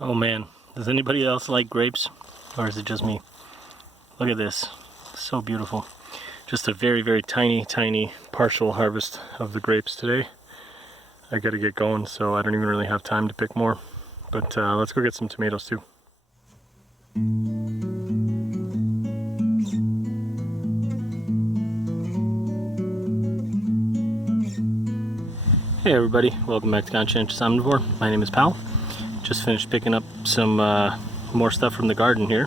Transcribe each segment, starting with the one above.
Oh man, does anybody else like grapes? Or is it just me? Look at this, so beautiful. Just a very, very tiny partial harvest of the grapes today. I gotta get going, so I don't even really have time to pick more. But let's go get some tomatoes too. Hey everybody, welcome back to Conscientious Omnivore. My name is Pal. Just finished picking up some more stuff from the garden here.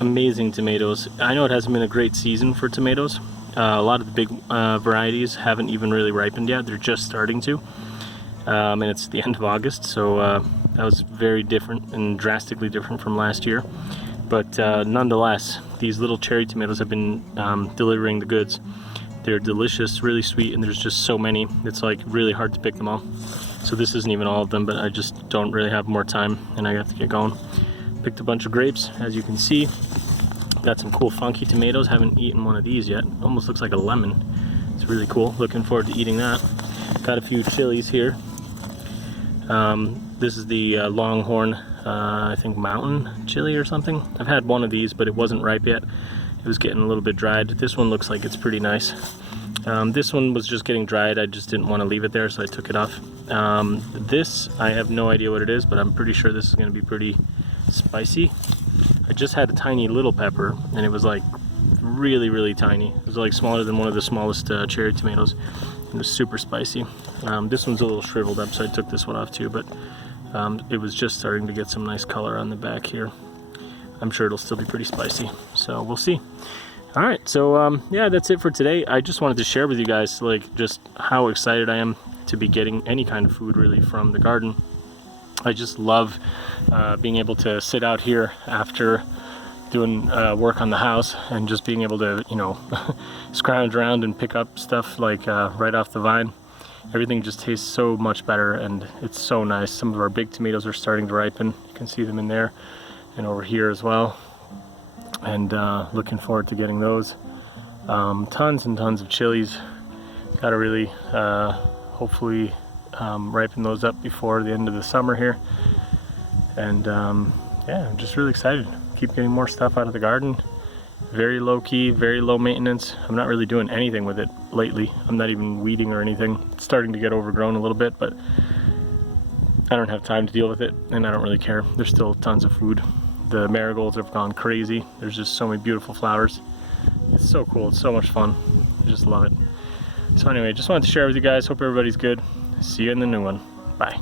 Amazing tomatoes. I know it hasn't been a great season for tomatoes. A lot of the big varieties haven't even really ripened yet. They're just starting to. And it's the end of August, so that was very different and drastically different from last year. But nonetheless, these little cherry tomatoes have been delivering the goods. They're delicious, really sweet, and there's just so many. It's like really hard to pick them all. So this isn't even all of them, but I just don't really have more time and I have to get going. Picked a bunch of grapes, as you can see. Got some cool funky tomatoes. Haven't eaten one of these yet. Almost looks like a lemon. It's really cool. Looking forward to eating that. Got a few chilies here. This is the Longhorn, I think mountain chili or something. I've had one of these, but it wasn't ripe yet. It was getting a little bit dried. This one looks like it's pretty nice. This one was just getting dried. I just didn't want to leave it there, so I took it off. This, I have no idea what it is, but I'm pretty sure this is going to be pretty spicy. I just had a tiny little pepper, and it was like really tiny. It was like smaller than one of the smallest cherry tomatoes. It was super spicy. This one's a little shriveled up, so I took this one off too, but it was just starting to get some nice color on the back here. I'm sure it'll still be pretty spicy, so we'll see. All right, so yeah, that's it for today. I just wanted to share with you guys like just how excited I am to be getting any kind of food really from the garden. I just love being able to sit out here after doing work on the house and just being able to, you know, scrounge around and pick up stuff like right off the vine. Everything just tastes so much better and it's so nice. Some of our big tomatoes are starting to ripen. You can see them in there and over here as well. And looking forward to getting those. Tons and tons of chilies. Got to really hopefully ripen those up before the end of the summer here. And yeah, I'm just really excited. Keep getting more stuff out of the garden. Very low key, very low maintenance. I'm not really doing anything with it lately. I'm not even weeding or anything. It's starting to get overgrown a little bit, but I don't have time to deal with it and I don't really care. There's still tons of food. The marigolds have gone crazy. There's just so many beautiful flowers. It's so cool, it's so much fun. I just love it. So anyway, just wanted to share with you guys. Hope everybody's good. See you in the new one. Bye.